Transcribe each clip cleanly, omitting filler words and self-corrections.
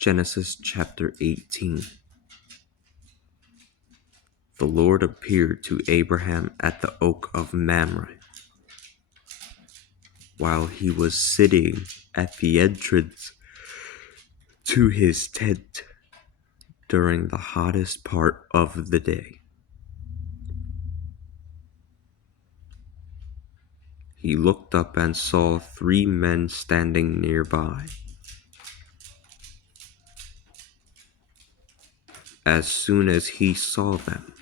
Genesis chapter 18. The Lord appeared to Abraham at the oak of Mamre, while he was sitting at the entrance to his tent during the hottest part of the day. He looked up and saw 3 men standing nearby. As soon as he saw them,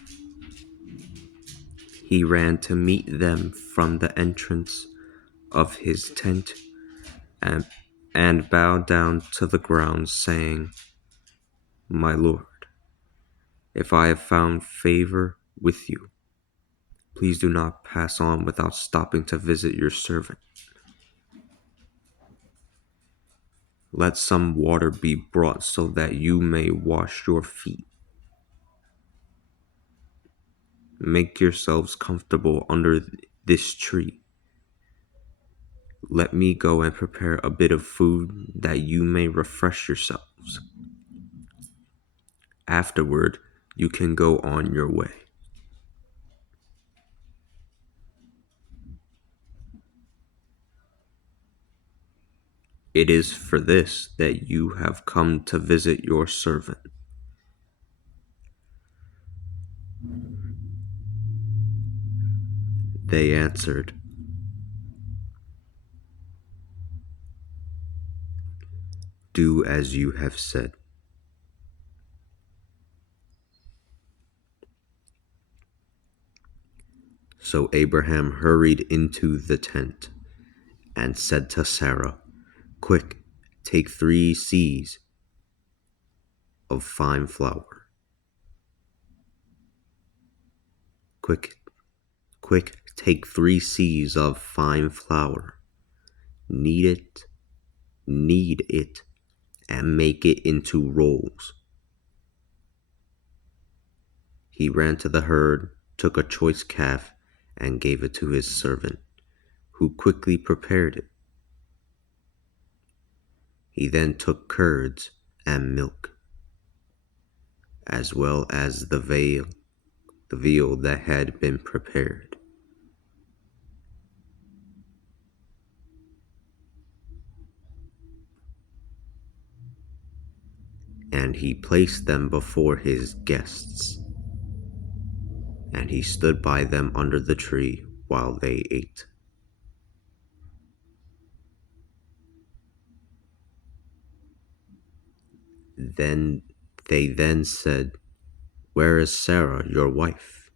he ran to meet them from the entrance of his tent and bowed down to the ground, saying, "My Lord, if I have found favor with you, please do not pass on without stopping to visit your servant. Let some water be brought so that you may wash your feet. Make yourselves comfortable under this tree. Let me go and prepare a bit of food that you may refresh yourselves. Afterward, you can go on your way." "It is for this that you have come to visit your servant." They answered, "Do as you have said." So Abraham hurried into the tent and said to Sarah, "Quick, take 3 seahs of fine flour. Quick, take 3 seahs of fine flour. Knead it, and make it into rolls." He ran to the herd, took a choice calf, and gave it to his servant, who quickly prepared it. He then took curds and milk, as well as the veal that had been prepared. And he placed them before his guests, and he stood by them under the tree while they ate. They then said, "Where is Sarah, your wife?"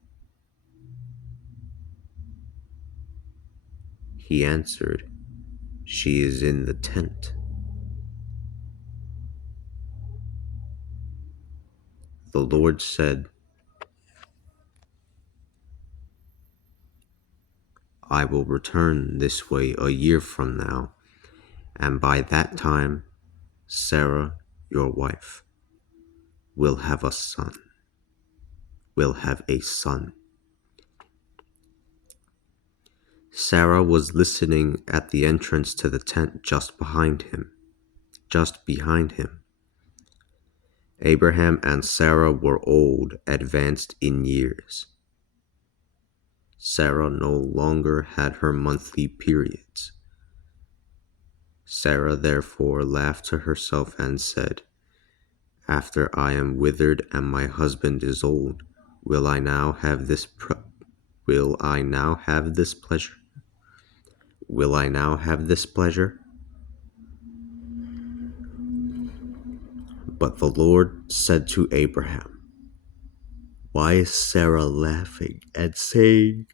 He answered, "She is in the tent." The Lord said, "I will return this way a year from now, and by that time Sarah, your wife, will have a son. Sarah was listening at the entrance to the tent just behind him. Abraham and Sarah were old, advanced in years. Sarah no longer had her monthly periods. Sarah therefore laughed to herself and said, "After I am withered and my husband is old, will I now have this pleasure? Will I now have this pleasure?" But the Lord said to Abraham, "Why is Sarah laughing and saying?"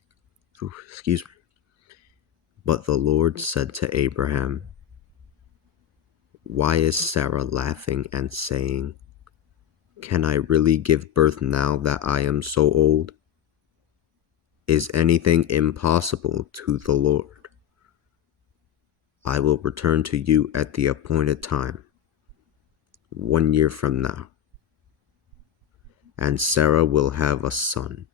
But the Lord said to Abraham, "Why is Sarah laughing and saying, 'Can I really give birth now that I am so old?' Is anything impossible to the Lord? I will return to you at the appointed time, 1 year from now, and Sarah will have a son."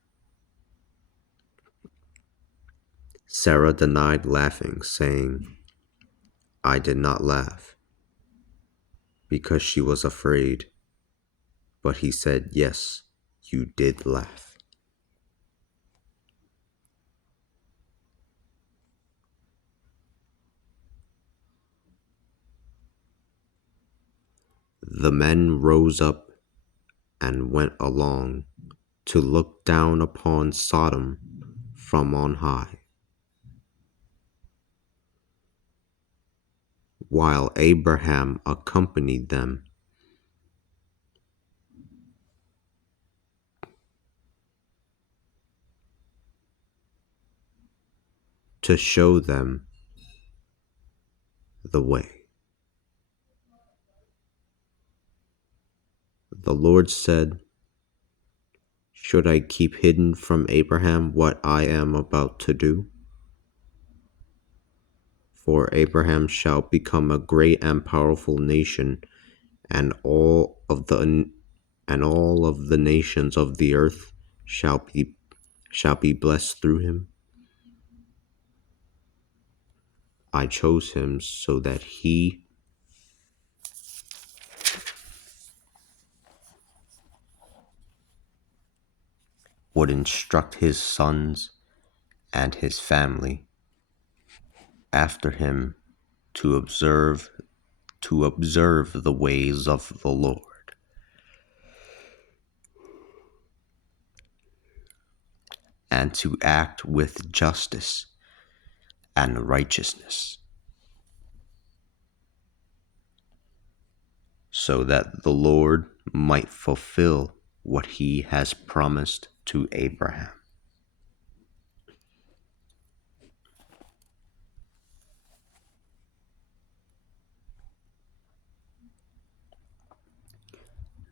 Sarah denied laughing, saying, "I did not laugh, because she was afraid. But he said, "Yes, you did laugh." The men rose up and went along to look down upon Sodom from on high, while Abraham accompanied them to show them the way. The Lord said, "Should I keep hidden from Abraham what I am about to do? For Abraham shall become a great and powerful nation, and all of the nations of the earth shall be blessed through him. I chose him so that he would instruct his sons and his family after him to observe the ways of the Lord, and to act with justice and righteousness, so that the Lord might fulfill what he has promised to Abraham."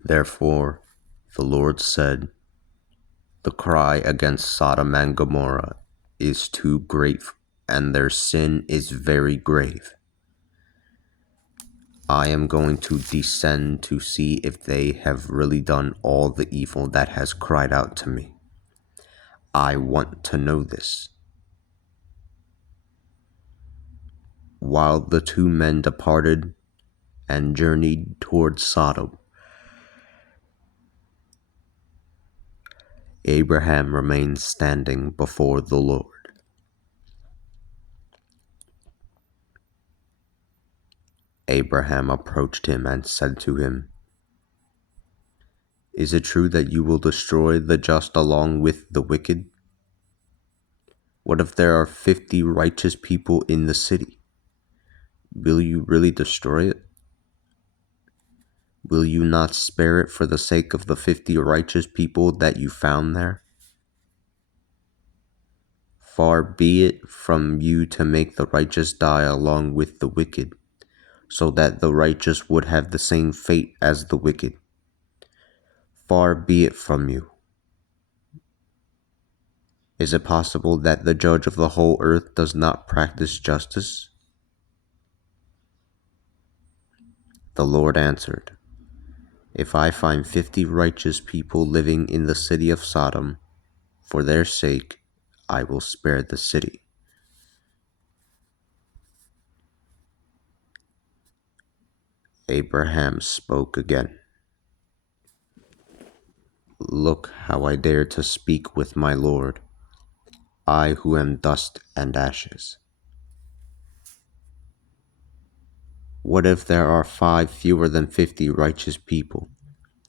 Therefore, the Lord said, "The cry against Sodom and Gomorrah is too great, and their sin is very grave. I am going to descend to see if they have really done all the evil that has cried out to me. I want to know this." While the two men departed and journeyed toward Sodom, Abraham remained standing before the Lord. Abraham approached him and said to him, "Is it true that you will destroy the just along with the wicked? What if there are 50 righteous people in the city? Will you really destroy it? Will you not spare it for the sake of the 50 righteous people that you found there? Far be it from you to make the righteous die along with the wicked, so that the righteous would have the same fate as the wicked. Far be it from you. Is it possible that the judge of the whole earth does not practice justice?" The Lord answered, "If I find 50 righteous people living in the city of Sodom, for their sake I will spare the city." Abraham spoke again. "Look how I dare to speak with my Lord, I who am dust and ashes. What if there are 5 fewer than 50 righteous people?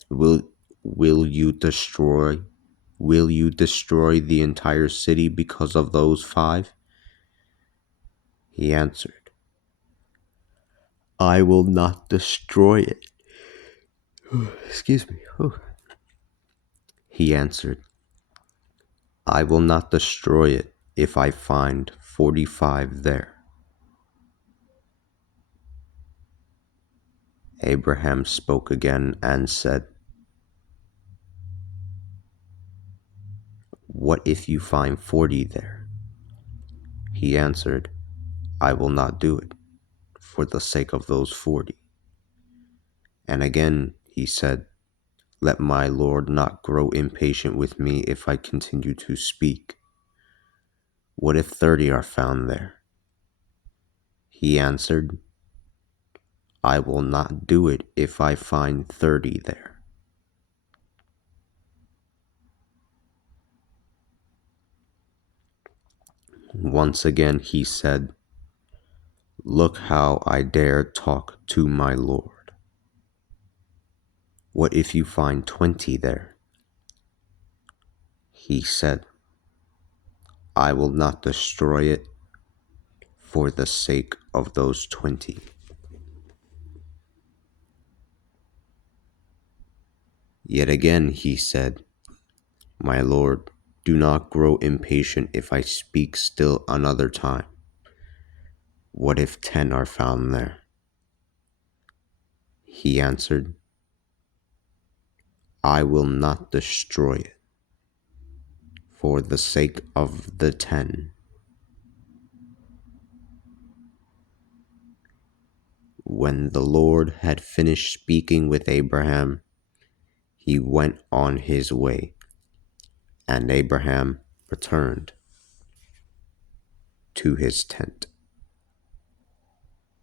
Will will you destroy the entire city because of those 5? He answered, "I will not destroy it." Excuse me. He answered, "I will not destroy it if I find 45 there." Abraham spoke again and said, "What if you find 40 there?" He answered, "I will not do it for the sake of those 40. And again he said, "Let my Lord not grow impatient with me if I continue to speak. What if 30 are found there?" He answered, I will not do it if I find 30 there. Once again he said, Look how I dare talk to my Lord. What if you find 20 there? He said, I will not destroy it for the sake of those 20. Yet again he said, My Lord, do not grow impatient if I speak still another time. What if 10 are found there? He answered, I will not destroy it for the sake of the 10. When the Lord had finished speaking with Abraham, he went on his way, and Abraham returned to his tent.